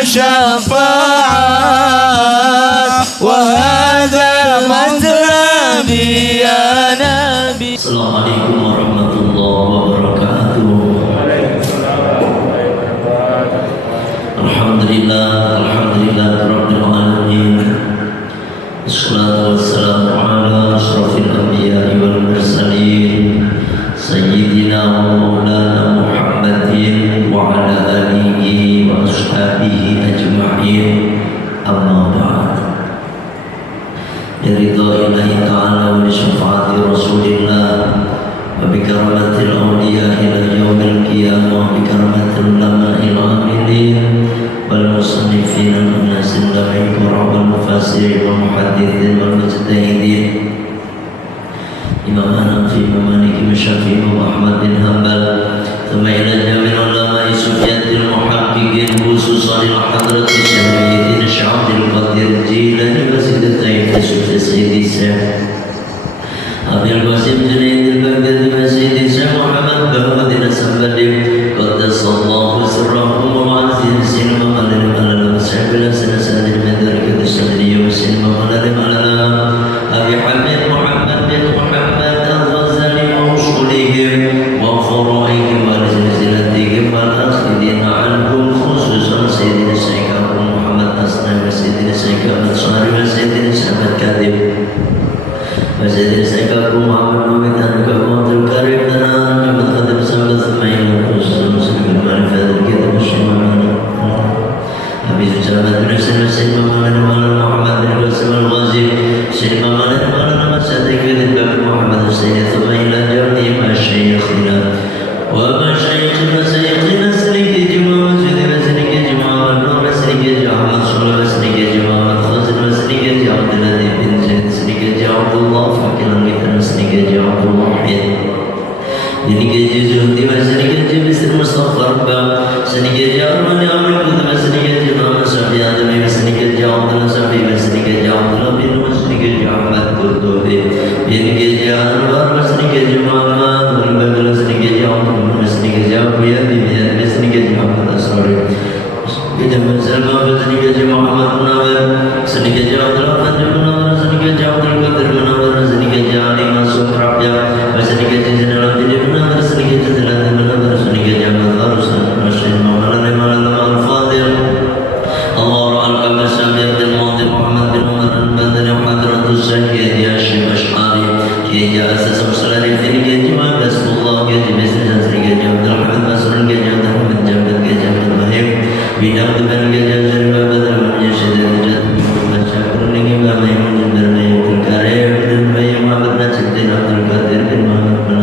الشفاعات وهذا مطلبي يا نبي. السلام عليكم ورحمة الله وبركاته. Alhamdulillah Rabbil Alamin. Wassalatu wassalamu ala ashrafil anbiya'i wal mursalin Sayyidina wa maulana Muhammadin wa ala alihi wa ashabihi ajma'in. Amma ba'd. Ridha ilahi ta'ala wa syafa'ati rasulillah wa bikaramatil awliya ila yawmil qiyamah wa bikaramatil ulama'il amilin wal musannifin al-munasin lahi qura wal mufassirin wal muhaddithin wal mujtahidin Imam Hanafi wa Maliki wa Syafi'i wa Ahmad bin Hanbal thumma ila jami'il ulama'i sufyatil muhaqqiqin khususan ila hadrati syahidin sya'adil qadir jilani wa sidatai fi sayyidi Syekh Abil Qasim Junaid al-Baghdadi wa sayyidi Syekh Muhammad Bahamuddin as-Sambali qaddasallahu sirrahum wa azim sinma malam malam sahabil sanadil madari kadasani wa sinma malam malam Abi Hamid Muhammad bin Muhammad al-Ghazali wa usulihim wa faraihim wa silsilatihim wa al-akhidin anhum khususan sayyidina Syekh Abu Muhammad Asnan wa sayyidina Syekh Ahmad Syari wa sayyidina Syekh Kadib wa sayyidina Syekh Abu Muhammad Muhammad Abdul Karim dan Ahmad Khadim Sahabat Semayin wa khususan muslimin ma'rifat kitab syamana Abi Sujabat bin Hussein wa sayyidina Muhammad bin Qasim al-Ghazi sayyidina Muhammad Sadiq bin Muhammad Hussein thumma ila jami'i masyayikhina wa masyayikhina sayyidina Sadiq Juma sayyidina Sadiq Juma wa Nur Sadiq Ahmad Sulaiman Sadiq Juma wa Khazin Sadiq Abdul Latif bin Zaid Sadiq Abdullah Fakiran bin Sadiq Abdullah Sadiq Juhdi wa Sadiq Bisr Mustafa Rabba Sadiq Arman Amr Kutub Sadiq Imam Syafi'i Adami Sadiq Abdullah Syafi'i Sadiq Abdullah bin Sadiq Ahmad Kutubi Sadiq Anwar Sadiq Muhammad bin Badr Sadiq Abdullah Sadiq Abuya bin Sadiq Muhammad Asrari Sadiq Salman Sadiq Muhammad Munawir Sadiq Abdullah bin Munawir Sadiq Abdul Qadir Munawir Sadiq Ali Masuk Rabia Sadiq Zainal bin Munawir Sadiq Zainal bin Munawir Sadiq Jamal Farus Masjid Maulana Maulana Al-Fadil Allah al-Kamil Syamir bin Muhammad bin Umar al-Badr Hadratus Syekh Yashim Ash'ari Kiai Asas Muslim Kiai Juma Basmullah Kiai Bisnis Kiai Abdul Hamid Basrul Kiai Abdul Hamid Jabir Kiai Abdul Bahim Bidang Tuban Kiai Jazir Babadar Menjid Jad Masyakur Lagi Bamai Menjid Abdul Karim bin Bayi Muhammad Najib bin Abdul Qadir bin Muhammad bin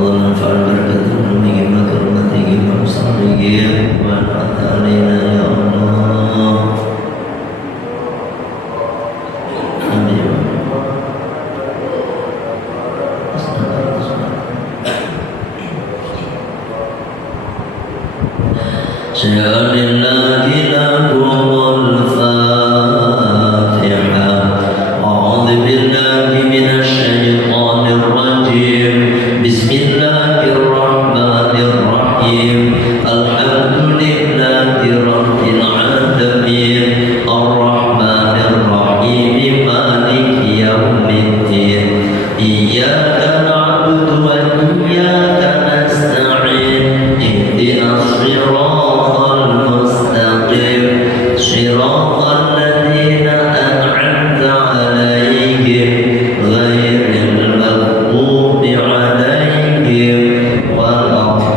Allah manfaat berkat ilmihi wa karamatihi wa muslihi wa ta'alina ya Allah. Amin. Syahadillahi lakumul Fatihah. A'udzu billahi minasy syaithanir rajim. Bismillahirrahmanirrahim. Alhamdulillahi rabbil alamin. Ar-Rahmanir Rahim. Maliki yaumiddin. Iyyaka na'budu wa iyyaka nasta'in. Ihdinas siratal mustaqim. Siratal ladzina an'amta 'alaihim ghairil maghdubi 'alaihim waladdallin.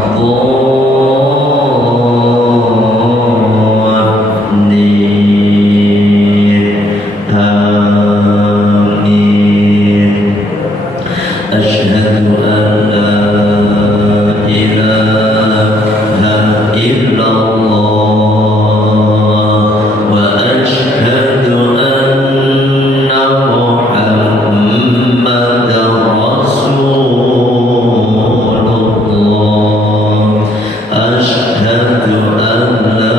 Amin. Asyhadu an la ilaha illallah wa asyhadu anna Muhammadar Rasulullah. Asyhadu an la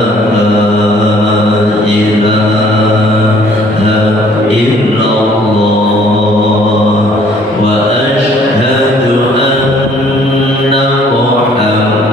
ilaha illallah wa asyhadu anna Muhammadar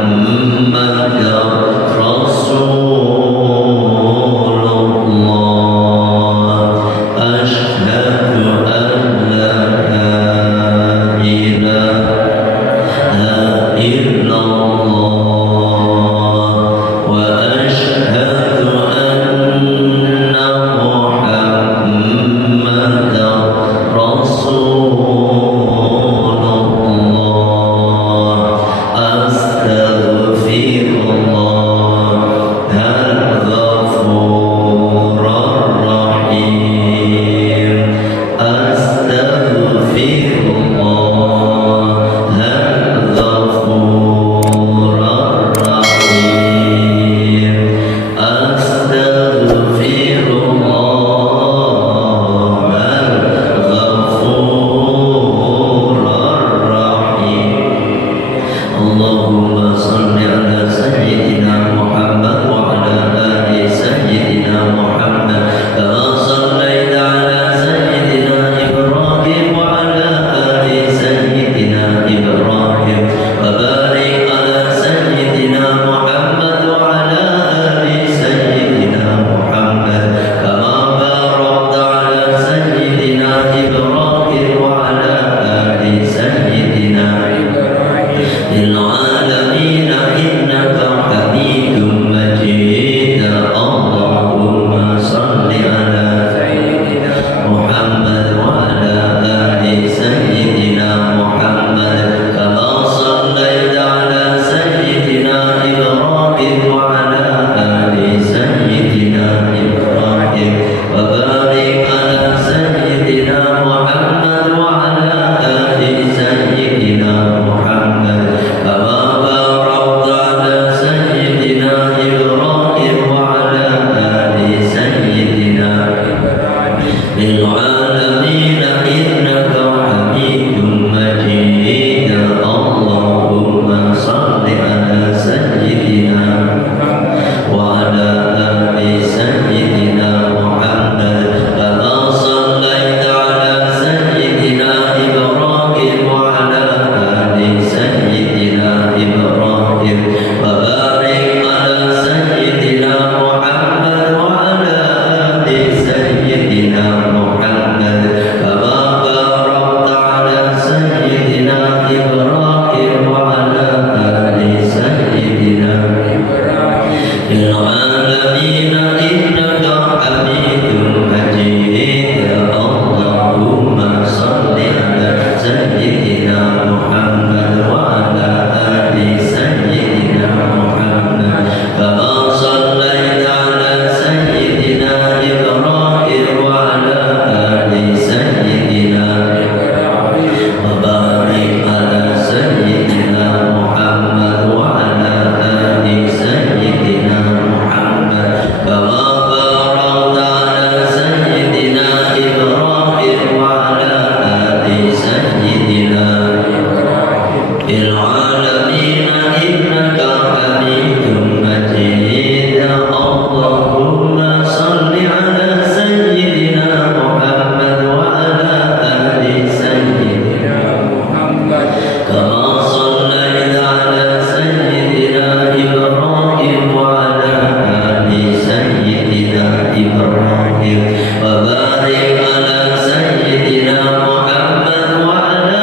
وبارك على سيدنا محمد وعلى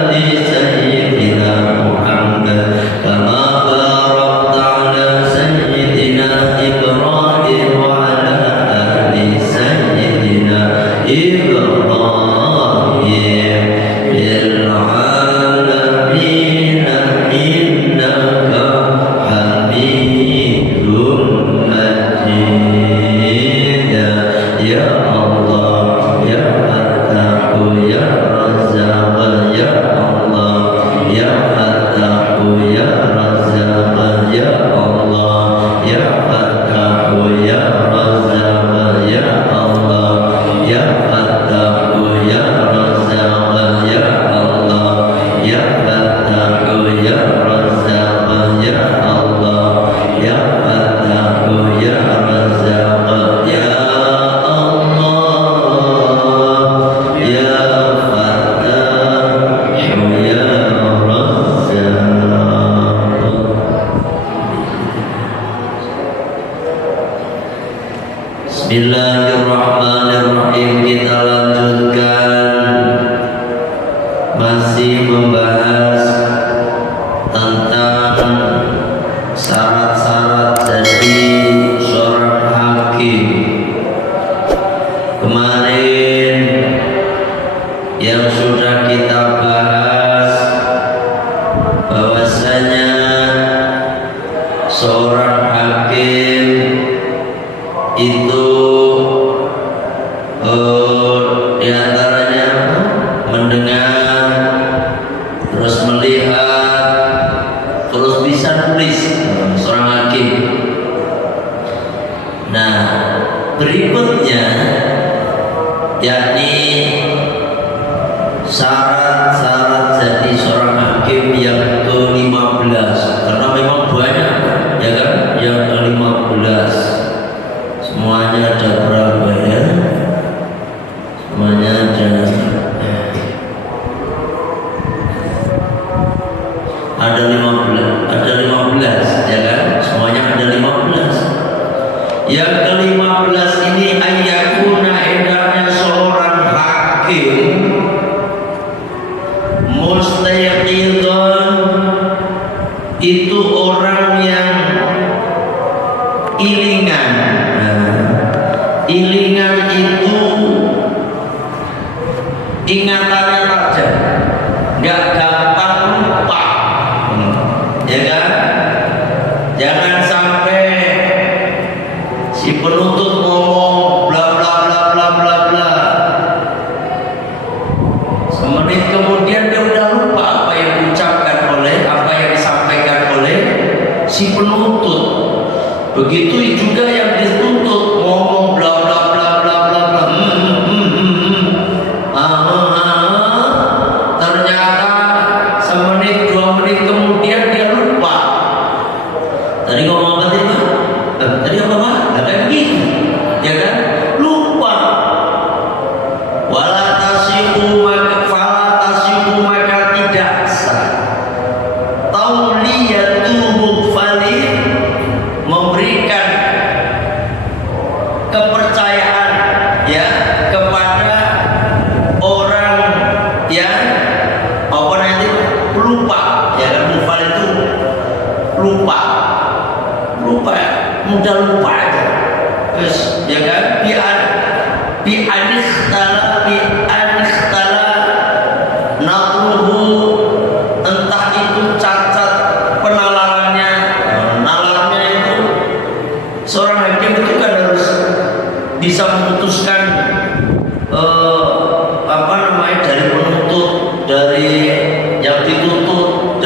آل سيدنا محمد كما باركت على سيدنا إبراهيم وعلى آل سيدنا إبراهيم في العالمين إنك حميد مجيد يا الله يا فتاح يا رزاق يا الله يا فتاح يا رزاق يا الله يا فتاح يا رزاق يا الله يا فتاح يا رزاق يا الله يا فتاح يا رزاق يا الله يا فتاح يا رزاق يا الله يا فتاح يا رزاق. Bismillahirrahmanirrahim. Kita lanjutkan masih membahas tentang syarat-syarat jadi seorang hakim. Kemarin yang sudah kita bahas bahwasanya seorang hakim itu diantaranya mendengar, terus melihat, terus bisa nulis seorang hakim. Nah, berikutnya yakni syarat-syarat jadi seorang hakim yang ke-15, karena memang banyak ya kan, yang ke-15 semuanya ada berapa ya? Semuanya ada 15 ya kan? Semuanya ada 15. Yang ke-15 ini ayyakuna indahnya seorang hakim mustayqidhan, itu orang yang ilingan. Ilingan itu ingatannya tajam, nggak gampang lupa, ya kan? Jangan sampai si penuntut ngomong bla bla bla bla bla bla, semenit kemudian dia udah lupa apa yang diucapkan oleh, apa yang disampaikan oleh si penuntut. Begitu juga yang dituntut ngomong bla bla bla bla bla bla, ternyata semenit 2 menit kemudian dia lupa. Tadi ngomong apa tadi Pak? Tadi apa Pak? Ada gitu, ya kan? Lupa. Wala tasihu maka tidak sah. Tauliyatul mukfali, memberikan kepercayaan ya kepada orang yang apa nanti lupa, ya kan? Mukfal itu lupa mudah lupa aja, terus ya kan? Bi anistala natruhu, entah itu cacat penalarannya. Nalarnya itu seorang hakim itu kan harus bisa memutuskan apa namanya, dari penuntut, dari yang dituntut,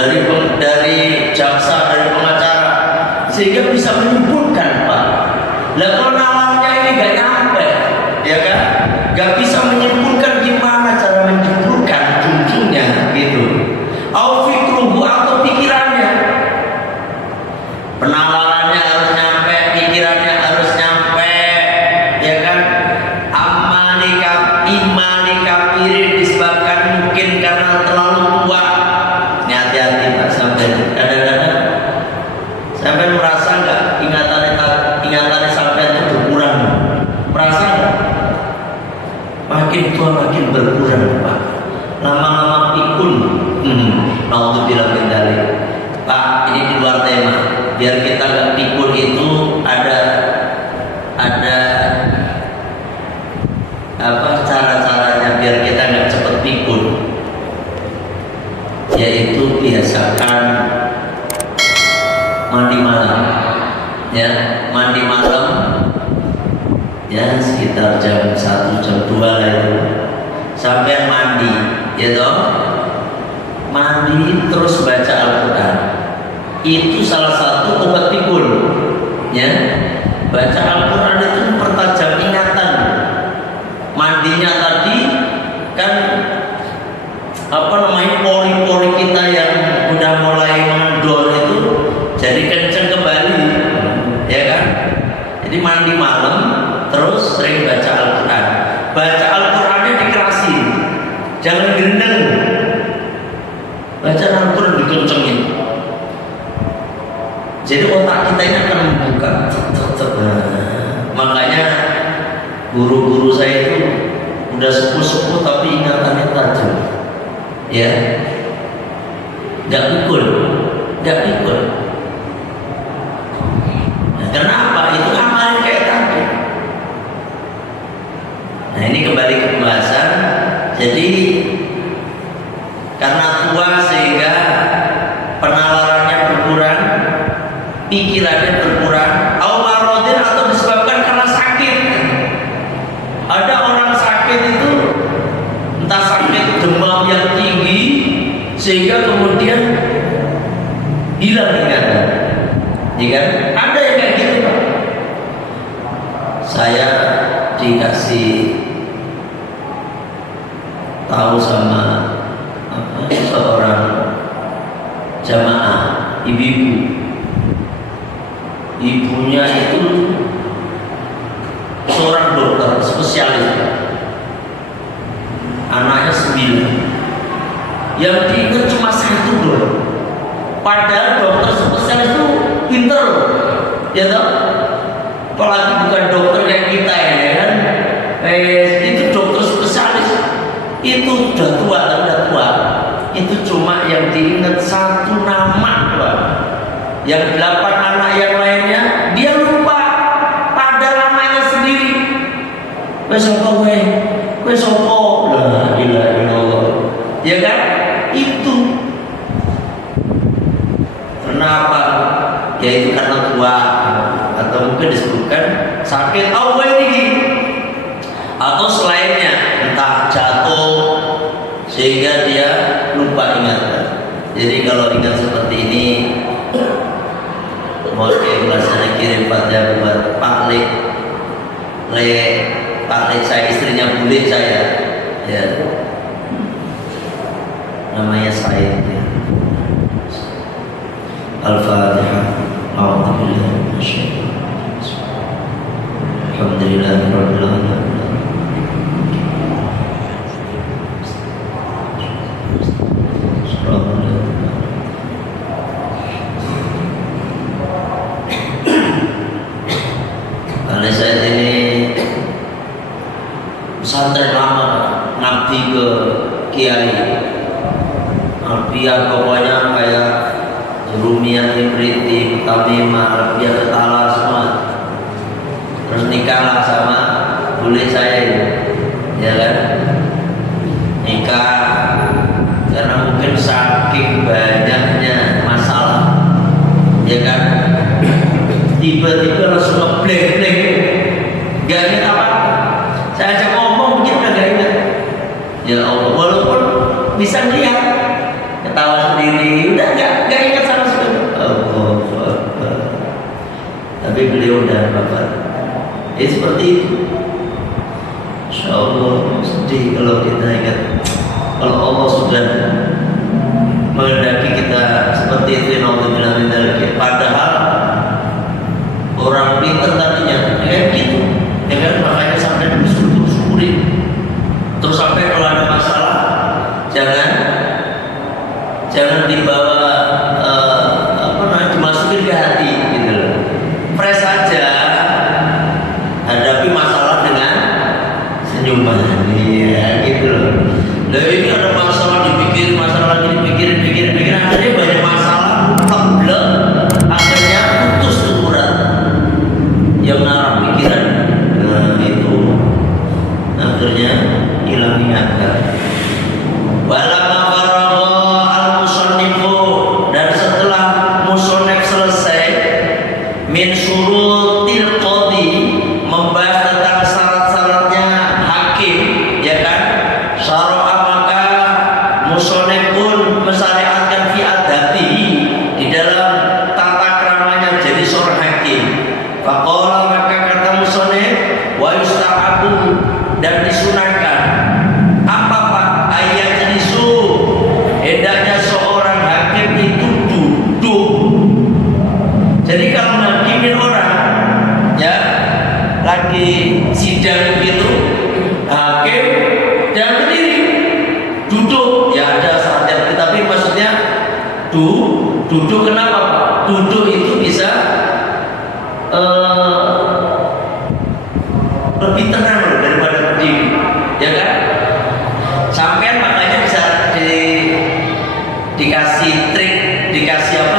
dari jaksa, dari pengacara, sehingga bisa menyimpulkan Pak. Lah kalau nalarnya ini gak nyampe, ya kan? Gak bisa menyimpulkan, gimana cara menyimpulkan ujungnya gitu. Au fikruhu, atau pikirannya, penalarannya harus nyampe, pikirannya harus nyampe, ya kan? Imani kafirin, disebabkan mungkin karena terlalu tua. Ini hati-hati Pak, sampai kadang-kadang sampai merasa nggak ingatannya sampai itu berkurang, merasa nggak? makin tua makin berkurang Pak. Lama-lama pikun. Naudzubillah min dzalik. Pak, ini di luar tema. Biar kita nggak pikun itu ada apa cara-caranya biar kita nggak cepet pikun. Yaitu biasakan mandi malam. Ya, mandi malam ya sekitar jam 1 jam 2 lah itu sampai mandi ya toh, mandi terus baca Al-Quran. Itu salah satu obat pikun ya. Baca Al-Quran itu mempertajam ingatan. Mandinya tadi kan apa namanya, pori-pori kita yang udah mulai mengendor itu jadi kenceng kembali ya kan. Jadi mandi malam terus sering baca Al-Quran. Baca Al-Qurannya dikerasin, jangan gendeng. Baca Al-Quran dikencengin. Jadi otak kita ini akan membuka. Makanya guru-guru saya itu udah sepuh-sepuh tapi ingatannya tajam. Ya, nggak pikul. Nah, kenapa? Itu amalnya kayak tadi. Nah, ini kembali ke pembahasan. Jadi karena tua sehingga penalarannya berkurang, pikirannya berkurang, atau disebabkan karena sakit. Ada orang sakit itu entah sakit demam yang tinggi sehingga kemudian hilang ingatan. Jika ada yang kayak gitu Pak. Saya dikasih tahu sama seorang jamaah ibu-ibu. Ibunya itu seorang dokter spesialis. Anaknya 9. Yang diingat cuma 1 doang. Padahal dokter spesialis itu pinter, ya toh? Apalagi bukan dokter kayak kita ya kan? Itu dokter spesialis. Itu udah tua. Itu cuma yang diingat 1 nama doang. Yang 8 anak yang lainnya dia lupa. Padahal anaknya sendiri. Wes opo la ilaha illallah. Ya kan? Itu kenapa? Yaitu karena tua atau mungkin disebutkan sakit awal ini atau selainnya, entah jatuh sehingga dia lupa ingatan. Jadi kalau ingat seperti ini, mau keikhlasannya kirim Fatihah buat Pak Lek saya, istrinya bule saya ya, namanya saya ya. Al-Fatihah. A'udzubillahi minasyaitonir rajim. Alhamdulillahirabbil alamin. Karena saya ini pesantren lama, ngabdi ke kiai, alfiah pokoknya kayak Jurumiyah, Ibriti, Tamimah, alfiah Ketala semua. Terus nikahlah sama bule saya ini, ya kan? Nikah karena mungkin saking banyaknya masalah, ya kan? Tiba-tiba langsung ngeblek-blek, gak ingat apa. Saya ajak ngomong mungkin udah gak ingat. Ya Allah, walaupun bisa lihat, ketawa sendiri, udah gak ingat sama sekali. Allah. Tapi beliau udah bapak. Seperti itu. Insya Allah sedih kalau kita ingat. Kalau Allah sudah menghendaki kita seperti itu, naudzubillah min dzalik. Padahal orang pintar tadinya kayak gitu, ya kan? Makanya sampai disyukuri. Terus sampai kalau ada masalah jangan dibawa dimasukin ke hati gitu loh. Fresh aja, hadapi masalah dengan senyuman. Iya. Lah ini ada masalah dipikirin, masalah lagi dipikirin, akhirnya banyak masalah, teblek, akhirnya putus ukuran yang ngarang pikiran. Nah itu akhirnya hilang ingatan. Walamma faragha al-musannifu, dan setelah musannif selesai min syurutil qadhi, membahas tentang syarat-syaratnya hakim, ya kan? Syara'a, maka musannif pun mensyariatkan fi adabi, di dalam tata keramanya jadi seorang hakim. Faqala, maka kata musannif, wa yustahabu, dan disunahkan apa Pak? Ayat jenisu, hendaknya seorang hakim itu duduk. Jadi kalau menghakimin orang, ya lagi sidang gitu, hakim jangan berdiri, duduk. Ya ada syaratnya, tapi maksudnya duduk. Kenapa Pak? Duduk itu bisa lebih tenang loh daripada berdiri, ya kan? Sampai makanya bisa dikasih trik, dikasih apa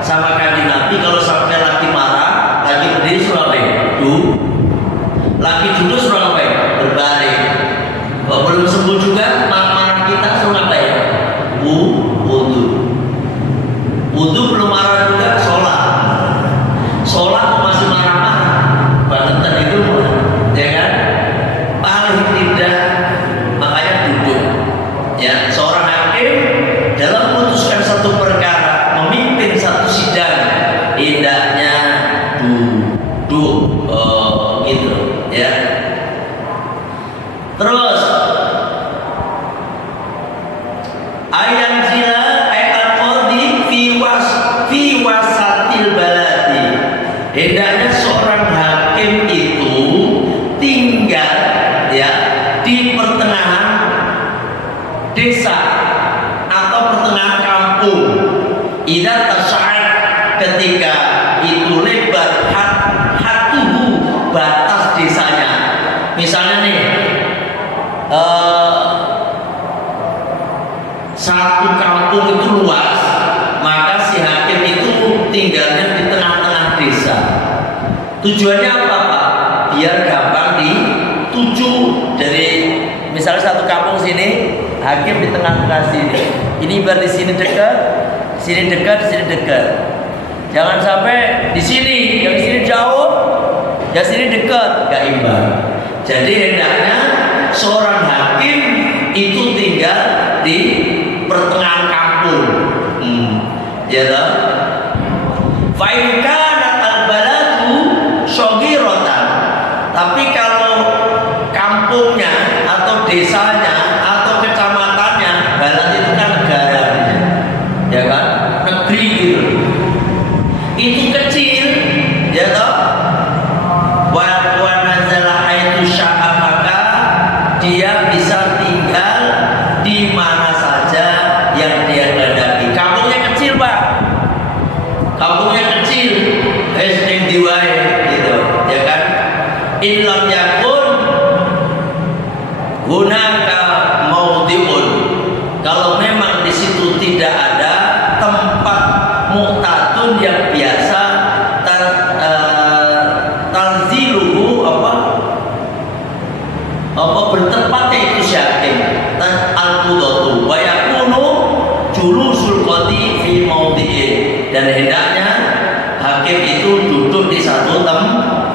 sama kanjeng Nabi, kalau sampai lagi marah, lagi berdiri suruh apa ya? Lagi duduk suruh apa ya? Berbaring. Kalau belum sembuh juga marah kita suruh apa ya? Wudu belum marah juga, sholat masih marah-marah, bangetan itu, ya kan? Paling tidak makanya duduk. Ya, seorang hakim dalam memutuskan satu perkara, memimpin satu sidang, hendaknya duduk, gitu, ya. Terus ayat zila al-qadhi fi wasatil baladi, hendaknya seorang hakim itu tinggal, ya, di pertengahan desa atau pertengahan kampung. Idza tasa'ad, ketika itu lebar hatuhu, batas desanya. Misalnya nih, satu kampung itu luas, maka si hakim itu tinggalnya di tengah-tengah desa. Tujuannya apa Pak? Biar gampang dituju. Dari misalnya satu kampung sini, hakim di tengah-tengah sini. Ini bar di sini dekat, di sini dekat, di sini dekat. Jangan sampai di sini, yang di sini jauh, yang sini dekat, gak imbang. Jadi hendaknya seorang hakim itu tinggal di pertengahan kampung. Ya toh? Fa in kanat al-baladu shaghiratan, tapi kalau kampungnya atau desanya atau kecamatannya, balad itu kan negara, ya kan? Negeri gitu. Itu kecil, ya toh? Wa nazala haitsu sya'a, maka dia bisa tinggal di mana saja yang dia kehendaki. Kampungnya kecil Pak, kampungnya kecil, ning diwae gitu, ya kan? In lam yakun hunaka maudhi'un, kalau memang di situ tidak ada tempat mu'tadun yang biasa tanziluhu bertempatnya itu syakim al-qudatu wa yakunu julusul qadi fi maudhi'in, dan hendaknya hakim itu duduk di satu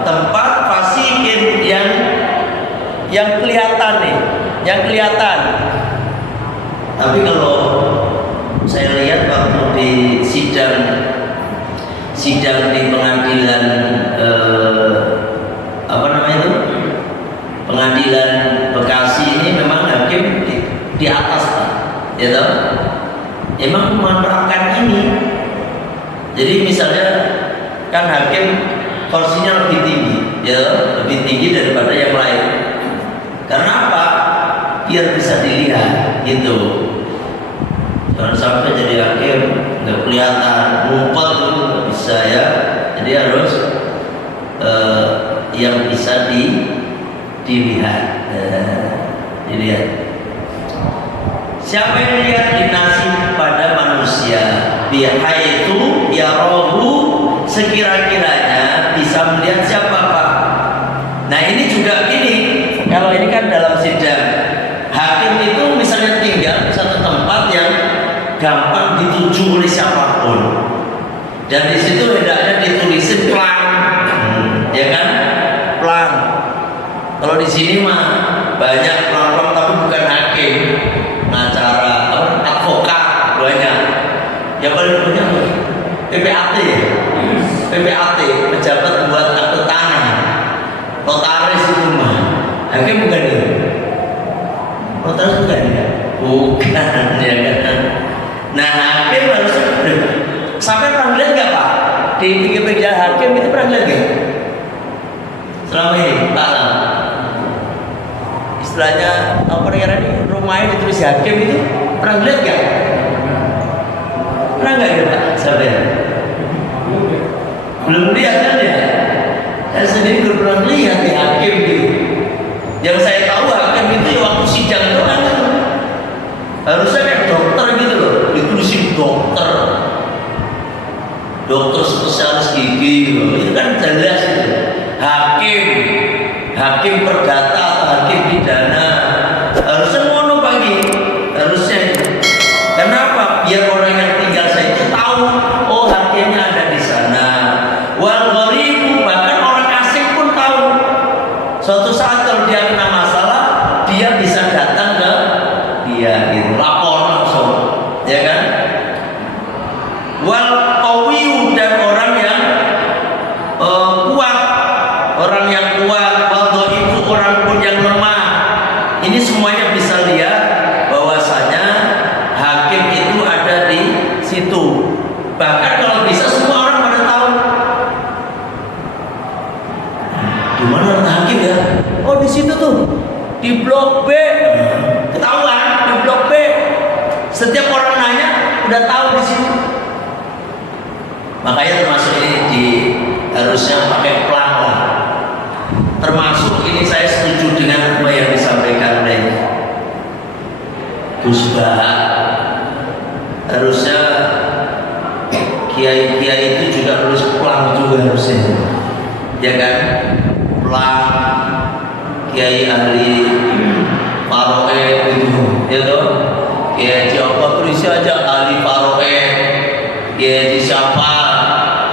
tempat fasikin yang kelihatan nih, yang kelihatan. Tapi kalau saya lihat waktu di sidang di pengadilan apa namanya itu, pengadilan Bekasi ini, memang hakim di atas Pak, ya toh? Emang memanfaatkan ini. Jadi misalnya kan hakim kursinya lebih tinggi, ya, lebih tinggi daripada yang lain. Karena apa? Biar bisa dilihat, gitu. Jangan sampai jadi hakim nggak kelihatan, ngumpet itu nggak bisa, ya. Jadi harus yang bisa dilihat, dilihat. Siapa yang lihat dinasi pada manusia, bihaitu yarahu, sekira-kiranya bisa melihat siapa Pak. Nah ini juga gini, kalau ini kan dalam sidang, hakim itu misalnya tinggal di satu tempat yang gampang dituju oleh siapapun, dan di situ hendaknya ditulisin plang, ya kan, plang. Kalau di sini mah banyak plang-plang tapi bukan hakim, pengacara, advokat banyak. Yang paling banyak PPAT, PPAT, pejabat buat akte tanah, notaris itu mah. Hakim bukan itu, notaris bukan ya, bukan ya kan. Nah hakim harus sampai pernah lihat nggak Pak di pinggir-pinggir jalan hakim itu pernah lihat nggak? Selama ini Pak Alam, istilahnya apa namanya rumahnya ditulis hakim itu pernah lihat nggak? Pernah nggak ya Pak? Sampai belum lihat kan ya? Saya sendiri belum pernah lihat di hakim gitu. Yang saya tahu hakim itu ya waktu sidang doang gitu. Harusnya kayak dokter gitu loh, ditulisin dokter, dokter spesialis gigi gitu. Itu kan jelas gitu. Hakim, hakim perdata atau hakim pidana, harusnya ngono pagi, harusnya itu. Kenapa? Biar orang yang tinggal saya itu tahu, oh hakimnya ada di sana. Wal gharibu, bahkan orang asing pun tahu. Suatu saat kalau dia kena masalah, dia bisa datang ke dia, gitu, lapor langsung, ya kan? Wal qawiyu, dan orang yang kuat, orang yang kuat, wal dhaifu, orang pun yang lemah. Ini semuanya bisa lihat bahwasanya hakim itu ada di situ. Bahkan kalau bisa semua orang pada tahu. Di mana hakim ya? Oh di situ tuh, di blok B. Ketahuan di blok B. Setiap orang nanya udah tahu di situ. Makanya termasuk ini harusnya pakai plang lah. Termasuk ini saya setuju dengan apa yang disampaikan oleh Gus Bah. Harusnya kiai-kiai itu juga harus plang juga harusnya, ya kan? Plang, kiai ahli paroe itu, ya toh? Kiai siapa tulis aja ahli paroe, kiai siapa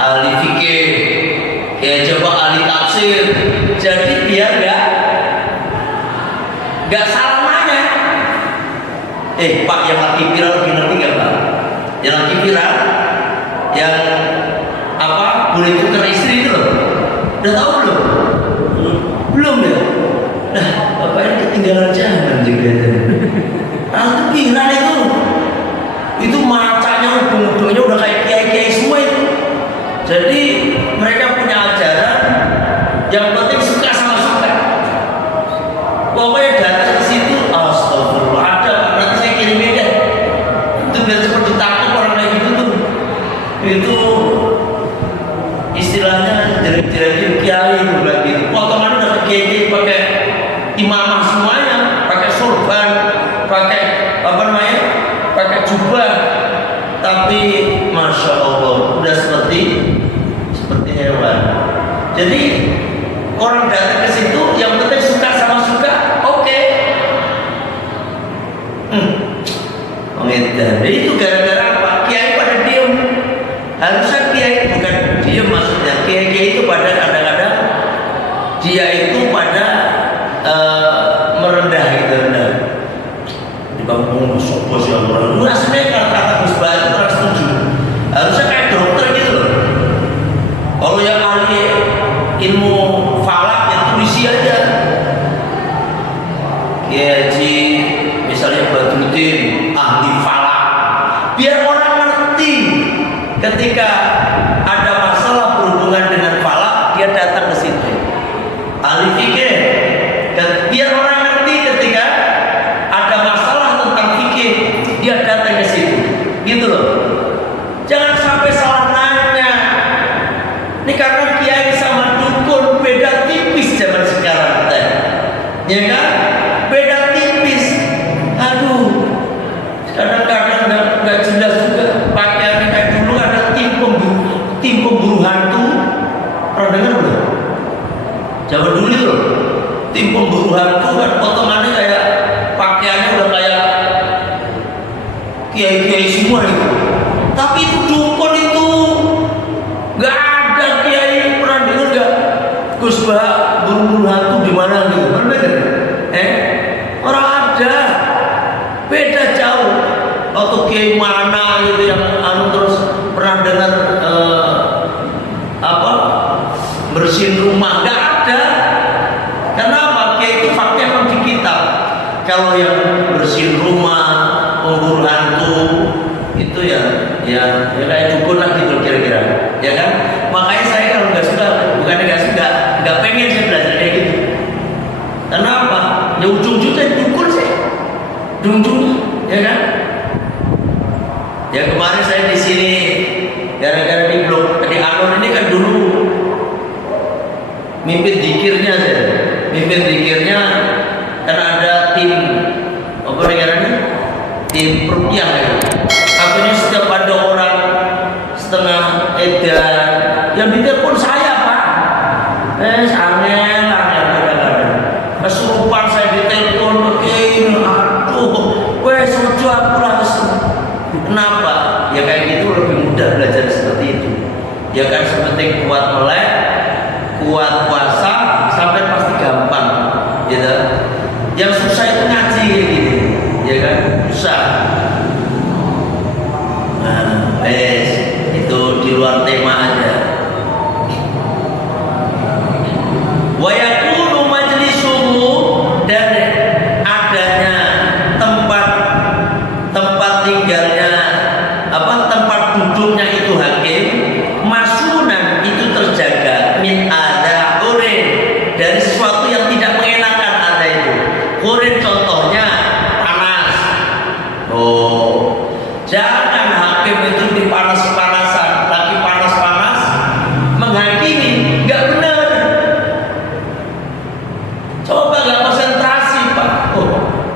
ahli fikih, kiai siapa ahli tafsir. Jadi biar nggak salah nanya. Pak yang lagi viral lagi ngerti nggak Pak? Yang lagi viral, yang apa boleh tukar istri itu loh, udah tahu belum? Belum ya? Nah, Bapak ini ketinggalan jalan juga. Nah, itu viral itu macanya ujung-ujungnya udah kayak kiai-kiai semua itu. Jadi mereka punya ajaran, yang penting suka sama suka. Pokoknya datang ke situ, astagfirullah, ada nanti saya kirimin deh. Itu biar seperti takut orang kayak gitu tuh. Itu istilahnya jelek-jelekin kiai itu lagi. Potongan udah kiai pakai imamah semuanya, pakai sorban, pakai apa namanya, pakai jubah. Tapi masya Allah udah seperti hewan. Jadi orang datang ke situ yang penting suka sama suka, oke. Jadi itu gara-gara apa? Kiai pada diem. Harusnya kiai bukan diem, maksudnya kiai itu pada kadang-kadang dia itu pada merendah gitu, rendah. Di kampung sopo sih orang. Lu rasanya kata-kata Gus Bah itu orang setuju. Harusnya kayak dokter gitu loh. Kalau yang ahli ilmu falak yang tulisi aja, Kiai misalnya Badruddin ahli falak, biar orang ngerti ketika ada masalah berhubungan dengan falak dia datang ke situ. Ahli fikih, biar orang ngerti ketika ada masalah tentang fikih dia datang ke situ, gitu loh. Jangan sampai salah nanya. Ini karena kiai sama dukun beda tipis zaman sekarang teh, ya kan? Beda tipis. Aduh, Kadang-kadang nggak jelas juga pakaiannya. Kayak dulu ada tim pemburu hantu, pernah dengar belum? Zaman dulu itu loh, tim pemburu hantu kan potongannya kayak pakaiannya udah kayak kiai-kiai semua itu. Tapi itu dukun itu nggak ada kiai, pernah dengar nggak? Gus Bah buru-buru hantu di mana gitu? Pernah dengar? Orang ada, beda jauh. Atau kiai mana gitu yang terus pernah dengar bersihin rumah? Nggak ada. Kenapa? Kiai itu fakta memang di kitab. Kalau yang bersihin rumah, pemburu hantu itu ya kayak dukun lah gitu kira-kira, ya kan? Makanya saya kalau nggak suka, bukannya nggak suka, nggak pengen saya belajar kayak gitu. Kenapa? Ya ujung-ujungnya dukun sih, ujung-ujung, ya kan? Ya kemarin saya di sini gara-gara di blog di Anur ini kan dulu mimpin dikirnya kan ada tim apa namanya, tim perukiah ya. Akhirnya setiap ada orang setengah edan yang ditelepon saya, Pak. Angel kadang-kadang kesurupan saya ditelepon, aduh, wes lucu aku langsung. Kenapa? Ya kayak gitu lebih mudah belajar seperti itu. Ya kan seperti kuat melek, kuat puasa, sampai pasti gampang, gitu. Yang susah itu ngaji kayak gini, ya kan? Susah. Nah, itu di luar tema aja. Wa yakunu majlisuhu, dan adanya tempat tinggalnya tempat duduknya itu hakim masunan itu terjaga min ada urin, dari sesuatu yang tidak mengenakan. Ada itu urin, contohnya panas. Jangan hakim itu dipanas-panasan, lagi panas-panas menghakimi, nggak benar. Coba nggak konsentrasi, Pak.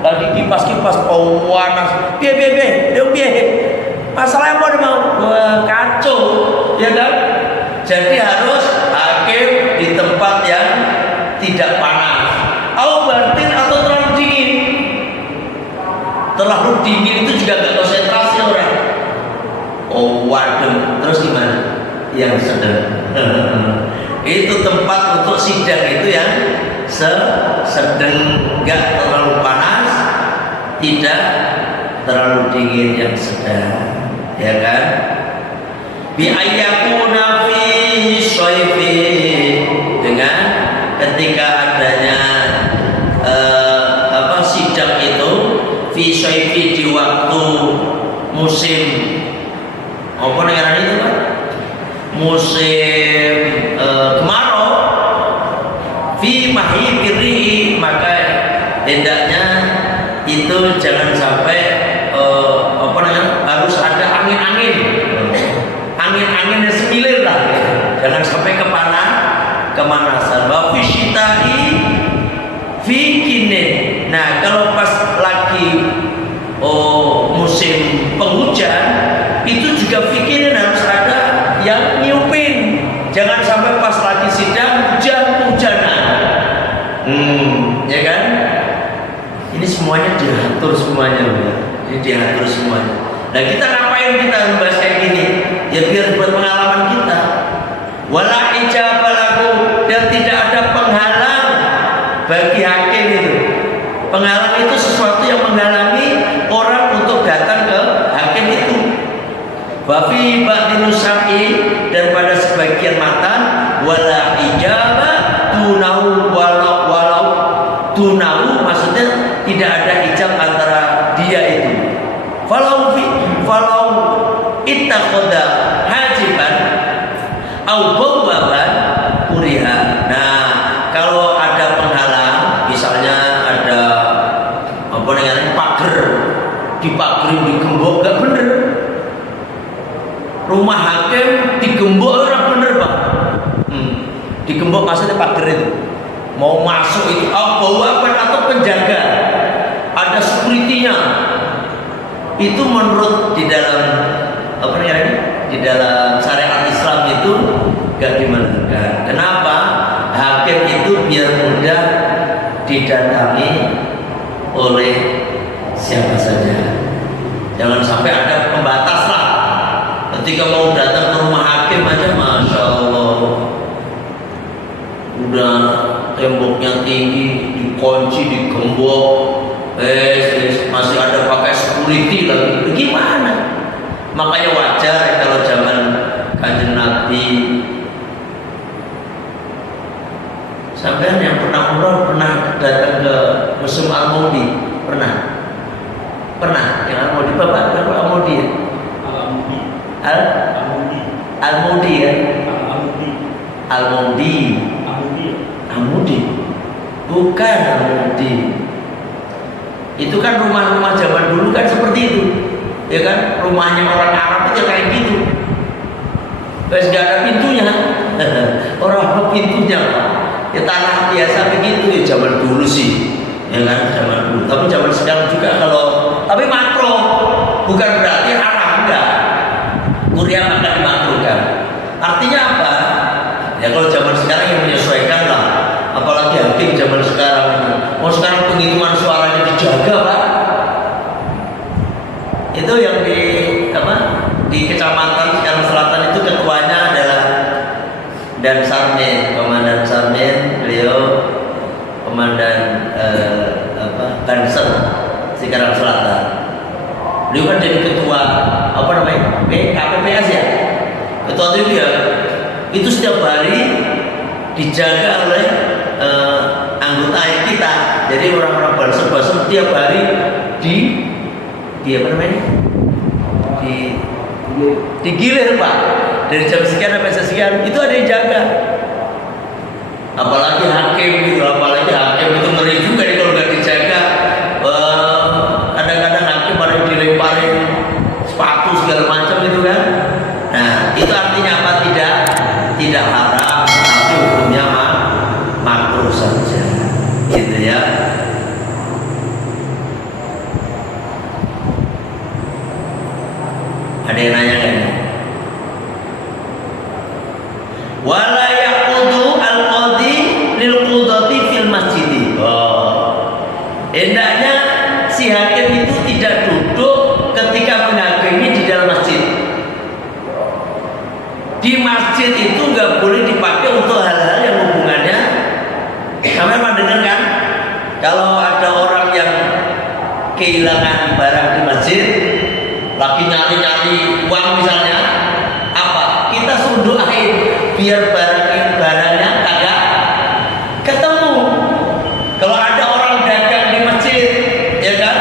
Lagi kipas-kipas panas, masalahnya mau kacau, ya kan? Jadi harus hakim di tempat yang tidak panas, batin atau terlalu dingin. Terlalu dingin itu juga nggak konsentrasi orang. Waduh, terus gimana? Yang sedang. Itu tempat untuk sidang itu yang sedang, nggak terlalu panas, tidak terlalu dingin, yang sedang, ya kan? Bi ayyakuna fi shayfi, dengan ketika adanya sidang itu fi shayfi, di waktu musim apa negara itu kan? Musim kemarau. Fi mahibiri, maka hendaknya itu jangan sampai harus ada angin-angin yang semilir lah, jangan sampai kemanasan. Wa fi syita'i fi kinin. Nah, kalau pas lagi musim penghujan itu juga fikinin harus ada yang niupin, jangan sampai pas lagi sidang hujan-hujanan. Ya kan? Ini semuanya diatur semuanya, ini diatur semuanya. Nah, kita ngapain kita membahas kayak gini? Ya biar buat pengalaman kita. Wala ijaba lahu, dan tidak ada penghalang bagi hakim itu. Penghalang itu sesuatu yang menghalangi orang untuk datang ke hakim itu. Wa fi ba'din nusa'i, dan pada sebagian matan wala ijaba tunahu, walau tunahu maksudnya tidak ada ijab antara dia itu. Falau ittaqada hajiban au bawaban kuriha. Nah, kalau ada penghalang, misalnya ada pagar, dipagari, digembok, gak bener. Rumah hakim digembok orang bener, Pak. Digembok maksudnya pagar itu. Mau masuk itu bawaban atau penjaga, ada security-nya. itu menurut di dalam apa namanya, di dalam syariat Islam itu gak dibenarkan. Kenapa? Hakim itu biar mudah didatangi oleh siapa saja. Jangan sampai ada pembatas lah. Ketika mau datang ke rumah hakim aja, masya Allah, udah temboknya tinggi, dikunci, digembok, masih ada pakai security lagi. Gimana? Makanya wajar kalau zaman Kanjeng Nabi. Sampai yang pernah umroh, pernah datang ke Museum Al-Maudi? Pernah yang Al-Maudi, Bapak Al-Maudi ya? Al-Maudi ya? Al-Maudi bukan Al-Maudi. Itu kan rumah-rumah zaman dulu kan seperti itu, ya kan? Rumahnya orang Arab aja kayak gitu, terus gak ada pintunya. Orang apa pintunya? Ya tanah biasa begitu ya zaman dulu sih, ya kan, zaman dulu. Tapi zaman sekarang juga tapi makro, bukan berarti haram, enggak. Kuria maka dimakruhkan. Artinya apa? Ya kalau zaman sekarang yang menyesuaikan lah. Apalagi hakim zaman sekarang. Sekarang penghitungan suaranya dijaga, Pak. Itu yang di kecamatan Cikarang Selatan itu ketuanya adalah Dan Sarmin, Komandan Sarmin, beliau komandan Banser Cikarang Selatan. Beliau kan jadi ketua KPPS ya, ketua itu ya. Itu setiap hari dijaga oleh anggota kita. Jadi orang-orang Banser setiap hari digilir, Pak. Dari jam sekian sampai sekian itu ada yang jaga. Apalagi hakim itu ngeri juga nih kalau nggak dijaga. Kadang-kadang hakim pada dilemparin sepatu segala macam itu kan. Nah, itu artinya apa? Tidak haram, tapi hukumnya makruh saja, gitu ya. Ada yang nanya nggak nih? Wala yaqudu al-qadhi lil qudati fil masjid. Hendaknya si hakim itu tidak duduk ketika menghakimi di dalam masjid. Di masjid itu nggak boleh dipakai untuk hal-hal yang hubungannya. Sampai mendengar kan? Kalau ada orang yang kehilangan barang di masjid, lagi nyari-nyari uang misalnya, apa? Kita suruh doain biar barangnya kagak ketemu. Kalau ada orang dagang di masjid, ya kan?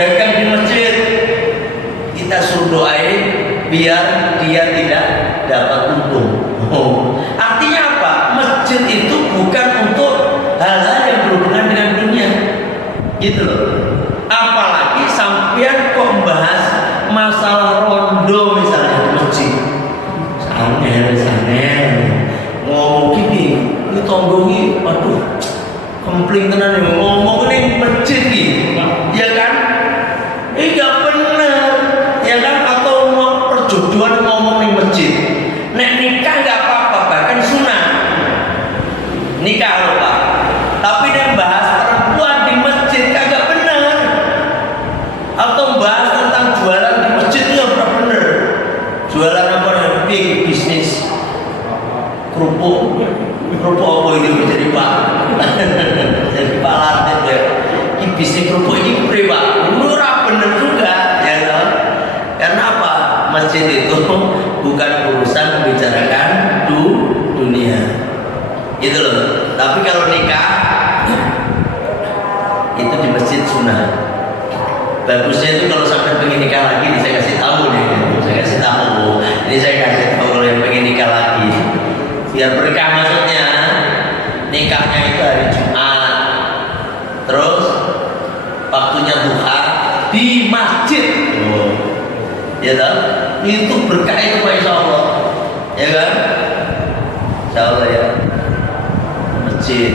Dagang di masjid, kita suruh doain biar dia tidak dapat untung. Artinya apa? Masjid itu bukan untuk hal-hal yang berhubungan dengan dunia, gitu loh. Apalagi sampean kok membahas masalah rondo misalnya di masjid. Sanel ngomong gini, ini tonggo ini, waduh, kempling tenan nih ngomong ini masjid nih, ya kan? Gak bener, ya kan? Atau mau perjodohan ngomong nih masjid. Nek nikah gak apa-apa, bahkan sunah nikah loh Pak. Tapi dia bahas perempuan di masjid kagak bener. Atau bahas tentang jualan di masjid itu gak bener. Jualan apa? Bisnis kerupuk apa ini jadi Pak? Jadi Pak Latin ya. Ini bisnis kerupuk ini Pak. Murah bener juga, ya kan? Karena apa? Masjid itu bukan urusan membicarakan dunia, gitu loh. Tapi kalau nikah itu di masjid sunnah. Bagusnya itu kalau sampai pengen nikah lagi, saya kasih tahu nih. Ini saya kasih tahu kalau yang pengen nikah lagi, biar berkah maksudnya. Nikahnya itu hari Jumat, terus waktunya duha di masjid. Ya kan? Itu berkah itu Pak, insya Allah, ya kan? Insya Allah ya. Masjid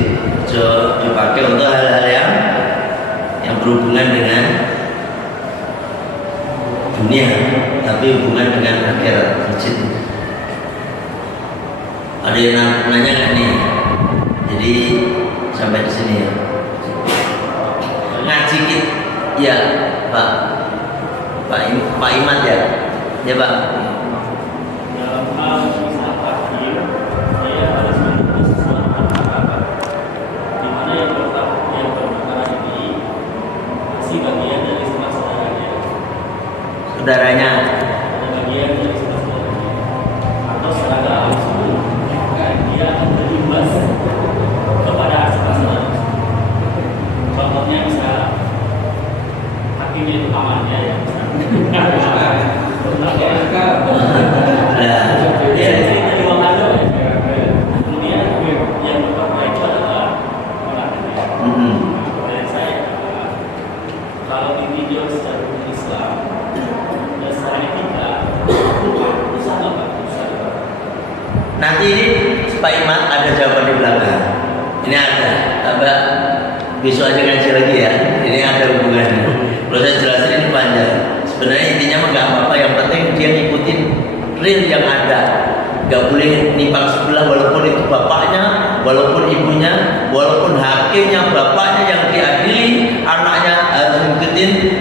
dipakai untuk hal-hal yang berhubungan dengan dunia, tapi hubungan dengan akhirat. Masjid. Ada yang nanya nggak nih? Jadi sampai di sini ya. Ngaji kita, ya Pak Iman ya, ya Pak. Dalam hal misal takdir, saya harus menuntut sesuatu perkara, di mana yang perkara ini masih bagian dari saudaranya. Saudaranya. Ada bagian dari saudaranya atau saudara langsung, dia akan berimbas kepada saudara. Contohnya misal hakimnya itu pamannya ya. Nanti ini Pak Iman ada jawaban di belakang. Ini ada, apa besok aja ngaji lagi ya. Ini ada hubungannya. Kalau saya jelasin ini panjang. Sebenarnya intinya mah nggak apa-apa. Yang penting dia ngikutin real yang ada. Nggak boleh nimpang sebelah walaupun itu bapaknya, walaupun ibunya, walaupun hakimnya, bapaknya yang diadili, anaknya harus ngikutin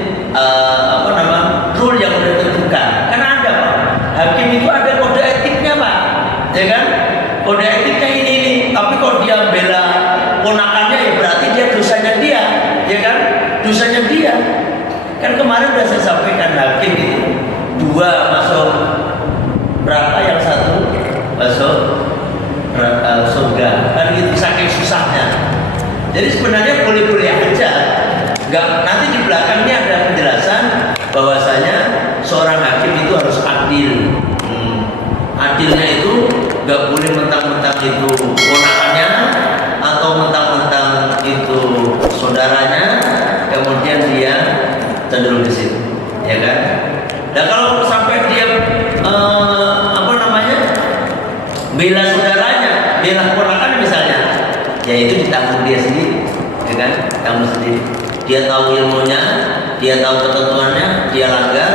rule yang udah ditentukan. Karena ada Pak. Hakim itu ada kode etiknya Pak. Ya kan? Kode etiknya ini. Tapi kalau dia bela ponakannya ya berarti dia dosanya dia, ya kan? Dosanya dia. Kan kemarin sudah saya sampaikan hakim itu 2 masuk neraka, yang 1 masuk neraka surga. Kan gitu saking susahnya. Jadi sebenarnya boleh-boleh aja. Enggak, nanti di belakang ini ada penjelasan bahwasanya seorang hakim itu harus adil. Adilnya itu nggak boleh mentang-mentang itu ponakannya atau mentang-mentang itu saudaranya, kemudian dia cenderung di situ, ya kan? Dan kalau sampai dia bela saudaranya, bela ponakan misalnya, ya itu ditanggung dia sendiri, ya kan? Tanggung sendiri. Dia tahu ilmunya, dia tahu ketentuannya, dia langgar,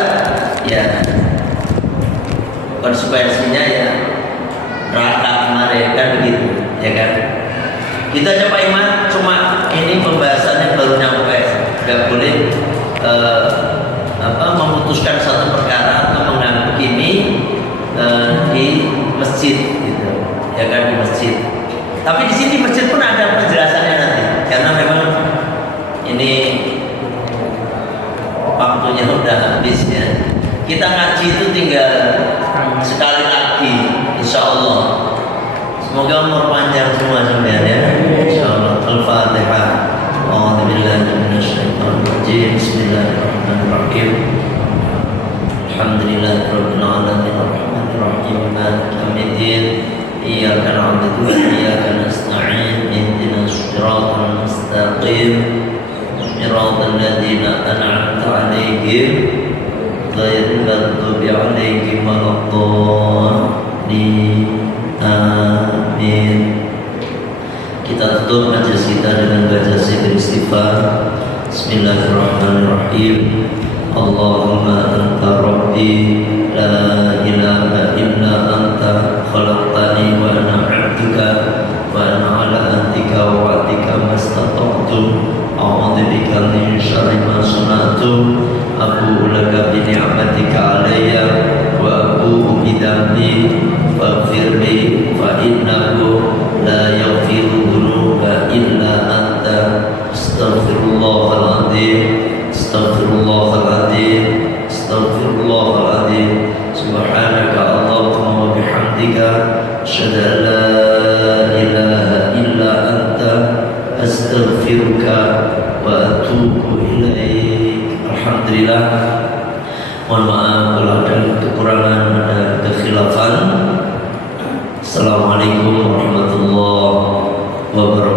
ya konsekuensinya ya neraka kemarin kan begitu, ya kan? Kita coba Iman, cuma ini pembahasannya baru nyampe, nggak boleh memutuskan satu perkara atau menganggap ini di masjid, gitu, ya kan, di masjid. Tapi di sini masjid pun ada penjelasannya nanti, karena memang ini waktunya udah habis ya. Kita ngaji itu tinggal sekali lagi, insya Allah. Semoga umur panjang semua sampean ya, insya Allah. Al-Fatihah. A'udzubillahiminasyaitonirrajim. Bismillahirrahmanirrahim. Alhamdulillahirabbil alamin arrahmanirrahim maliki yaumiddin. Iyyaka na'budu wa iyyaka nasta'in. Ihdinas siratal mustaqim. Shiratal ladzina an'amta 'alaihim ghairil maghdubi 'alaihim waladdallin. Amin. Kita tutup majelis kita dengan baca zikir istighfar. Bismillahirrahmanirrahim. Allahumma anta rabbi la ilaha illa anta khalaqtani wa ana 'abduka wa ana 'ala ahdika wa wa'dika mastata'tu. A'udzu bika min syarri ma sana'tu. Abu'u laka bi ni'matika 'alayya wa abu'u bi dhanbi faghfirli fa innahu la yaghfiru dzunuba illa anta. Astaghfirullahal adzim. Astaghfirullahaladzim. Astaghfirullahaladzim. Subhanaka Allahumma wa bihamdika asyhadu an la ilaha illa anta astaghfiruka wa atubu ilaik. Alhamdulillah. Mohon maaf kalau ada kekurangan, ada kekhilafan. Assalamualaikum warahmatullahi wabarakatuh.